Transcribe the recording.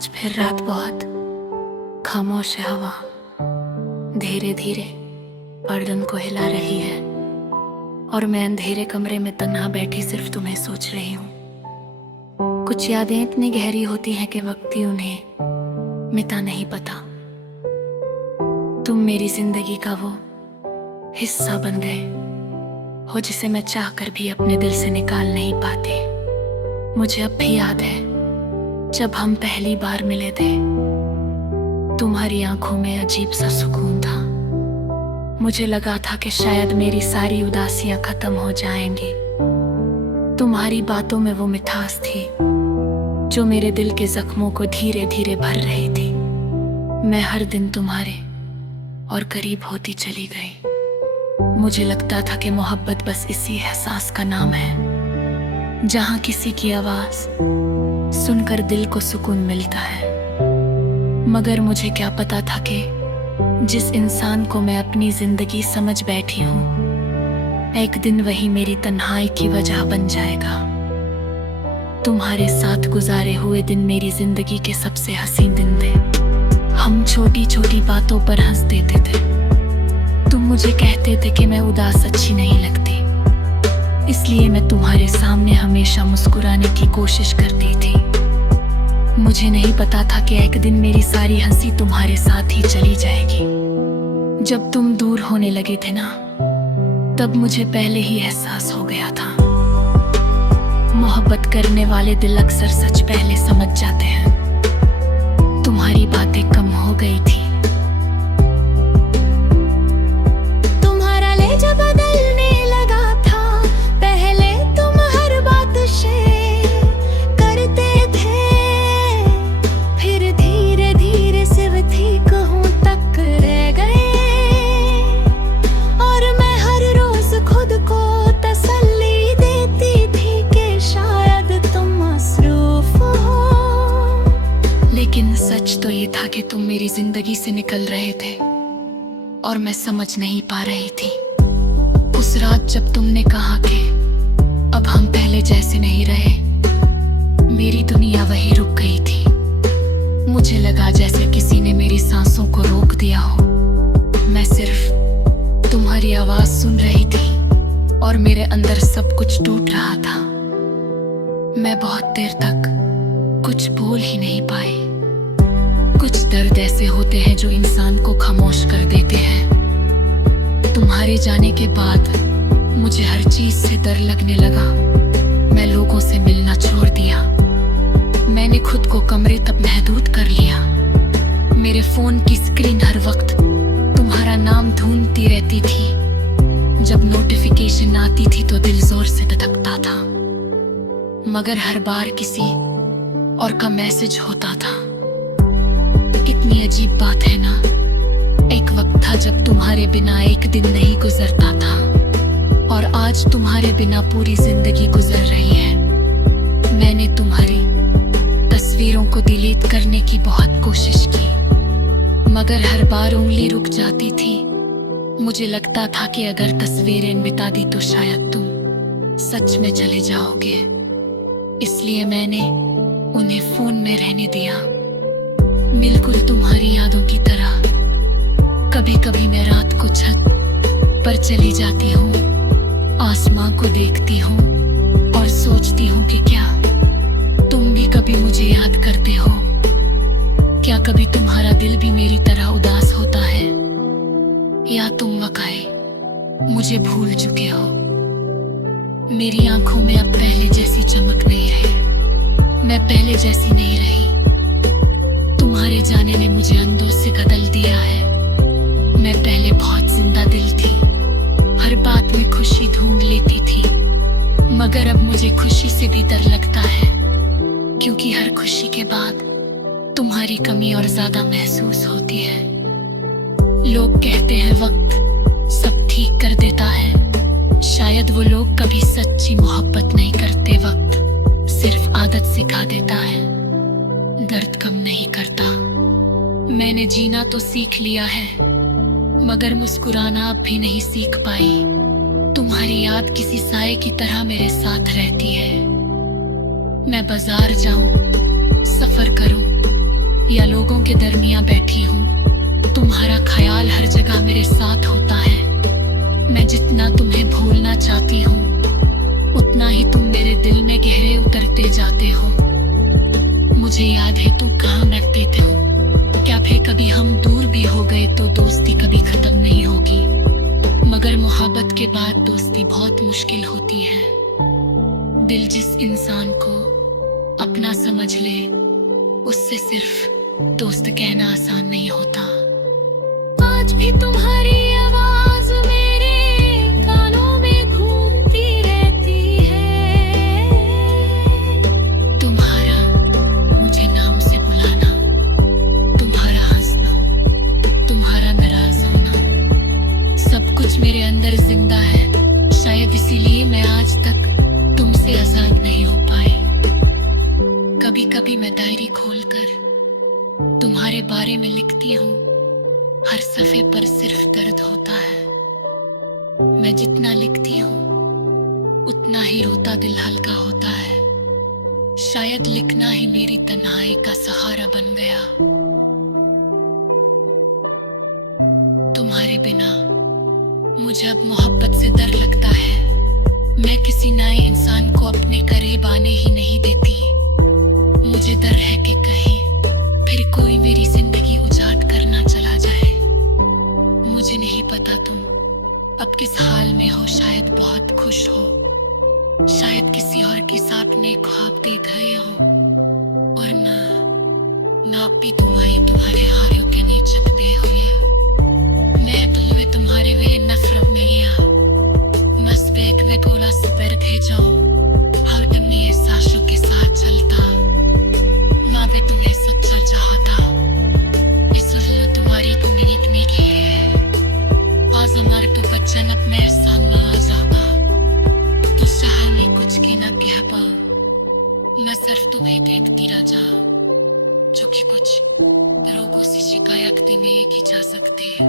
आज फिर रात बहुत खामोश है, हवा धीरे धीरे पर्दन को हिला रही है और मैं अंधेरे कमरे में तन्हा बैठी सिर्फ तुम्हें सोच रही हूँ। कुछ यादें इतनी गहरी होती हैं कि वक्त ही उन्हें मिटा नहीं पाता। तुम मेरी जिंदगी का वो हिस्सा बन गए हो जिसे मैं चाहकर भी अपने दिल से निकाल नहीं पाती। मुझे अब भी याद है जब हम पहली बार मिले थे, तुम्हारी आंखों में अजीब सा सुकून था। मुझे लगा था कि शायद मेरी सारी उदासियां खत्म हो जाएंगी। तुम्हारी बातों में वो मिठास थी जो मेरे दिल के जख्मों को धीरे धीरे भर रही थी। मैं हर दिन तुम्हारे और करीब होती चली गई। मुझे लगता था कि मोहब्बत बस इसी एहसास का नाम है जहां किसी की आवाज सुनकर दिल को सुकून मिलता है। मगर मुझे क्या पता था कि जिस इंसान को मैं अपनी जिंदगी समझ बैठी हूँ, एक दिन वही मेरी तन्हाई की वजह बन जाएगा। तुम्हारे साथ गुजारे हुए दिन मेरी जिंदगी के सबसे हसीन दिन थे। हम छोटी छोटी बातों पर हंस देते थे। तुम मुझे कहते थे कि मैं उदास अच्छी नहीं लगती, इसलिए मैं तुम्हारे सामने हमेशा मुस्कुराने की कोशिश करती थी। मुझे नहीं पता था कि एक दिन मेरी सारी हंसी तुम्हारे साथ ही चली जाएगी। जब तुम दूर होने लगे थे ना, तब मुझे पहले ही एहसास हो गया था। मोहब्बत करने वाले दिल अक्सर सच पहले समझ जाते हैं। तुम्हारी बातें कम हो गई थी। लेकिन सच तो ये था कि तुम मेरी जिंदगी से निकल रहे थे और मैं समझ नहीं पा रही थी। उस रात जब तुमने कहा कि अब हम पहले जैसे नहीं रहे, मेरी दुनिया वही रुक गई थी। मुझे लगा जैसे किसी ने मेरी सांसों को रोक दिया हो। मैं सिर्फ तुम्हारी आवाज सुन रही थी और मेरे अंदर सब कुछ टूट रहा था। मैं बहुत देर तक कुछ बोल ही नहीं पाई। कुछ दर्द ऐसे होते हैं जो इंसान को खामोश कर देते हैं। तुम्हारे जाने के बाद मुझे हर चीज से डर लगने लगा। मैं लोगों से मिलना छोड़ दिया। मैंने खुद को कमरे तक महदूद कर लिया। मेरे फोन की स्क्रीन हर वक्त तुम्हारा नाम ढूंढती रहती थी। जब नोटिफिकेशन आती थी तो दिल जोर से धड़कता था, मगर हर बार किसी और का मैसेज होता था। कितनी अजीब बात है ना, एक वक्त था जब तुम्हारे बिना एक दिन नहीं गुजरता था और आज तुम्हारे बिना पूरी जिंदगी गुजर रही है। मैंने तुम्हारी तस्वीरों को डिलीट करने की बहुत कोशिश की, मगर हर बार उंगली रुक जाती थी। मुझे लगता था कि अगर तस्वीरें मिटा दी तो शायद तुम सच में चले जाओगे, इसलिए मैंने उन्हें फोन में रहने दिया। बिल्कुल तुम्हारी यादों की तरह कभी कभी मैं रात को छत पर चली जाती हूँ, आसमां को देखती हूँ और सोचती हूँ कि क्या तुम भी कभी मुझे याद करते हो। क्या कभी तुम्हारा दिल भी मेरी तरह उदास होता है, या तुम वाकई मुझे भूल चुके हो। मेरी आंखों में अब पहले जैसी चमक नहीं है। मैं पहले जैसी नहीं रही। तुम्हारे जाने ने मुझे अंदर से बदल दिया है। मैं पहले बहुत जिंदा दिल थी, हर बात में खुशी ढूंढ लेती थी, मगर अब मुझे खुशी से भी डर लगता है, क्योंकि हर खुशी के बाद तुम्हारी कमी और ज्यादा महसूस होती है। लोग कहते हैं वक्त सब ठीक कर देता है। शायद वो लोग कभी सच्ची मोहब्बत नहीं करते, वक्त सिर्फ आदत सिखा देता है, दर्द कम नहीं करता। मैंने जीना तो सीख लिया है, मगर मुस्कुराना अब भी नहीं सीख पाई। तुम्हारी याद किसी साए की तरह मेरे साथ रहती है। मैं बाजार जाऊं, सफर करूं, या लोगों के दरमियां बैठी हूँ, तुम्हारा ख्याल हर जगह मेरे साथ होता है। मैं जितना तुम्हें भूलना चाहती हूँ, उतना ही तुम मेरे दिल में गहरे उतरते जाते हो। मुझे याद है तुम कहाँ रखते थे। क्या फिर कभी हम दूर भी हो गए तो दोस्ती कभी खत्म नहीं होगी, मगर मोहब्बत के बाद दोस्ती बहुत मुश्किल होती है। दिल जिस इंसान को अपना समझ ले, उससे सिर्फ दोस्त कहना आसान नहीं होता। आज भी तुम्हारी आवाज मेरे कानों में घूमती रहती है। तुम्हारा मुझे नाम से बुलाना, तुम्हारा हंसना, तुम्हारा नाराज होना, सब कुछ मेरे अंदर जिंदा है। शायद इसीलिए मैं आज तक तुमसे आजाद नहीं हो पाई। कभी कभी मैं डायरी खोलकर तुम्हारे बारे में लिखती हूँ, हर सफे पर सिर्फ दर्द होता है। मैं जितना लिखती हूँ उतना ही रोता दिल हल्का होता है। शायद लिखना ही मेरी तन्हाई का सहारा बन गया। तुम्हारे बिना मुझे अब मोहब्बत से डर लगता है। मैं किसी नए इंसान को अपने करीब आने ही नहीं देती। मुझे डर है कि कहीं फिर कोई मेरी जिंदगी उजाड़ करना चला जाए। मुझे नहीं पता तुम अब किस हाल में हो, शायद बहुत खुश हो, शायद किसी और के साथ नए ख्वाब देख रहे हो, और ना भी तुम्हारे हारों के नीचे दे हुए। मैं तुम्हें तुम्हारे वे नफरत में या मस्बेक वे गोला सबर भेजो, हर दम ये साशों के साथ चलता। माँ बे तुम्हें सच्चा चाहता, इस उल्लू तुम्हारी उम्मीद में की है। आज हमारे तो बच्चन अब मेरे सामने आ जाता, तो शहर में कुछ की न कह पाऊं। मैं सिर्फ तुम्हें देखती रह जा, जो कि कुछ रोगों से शिकायत देने की जा सकती है।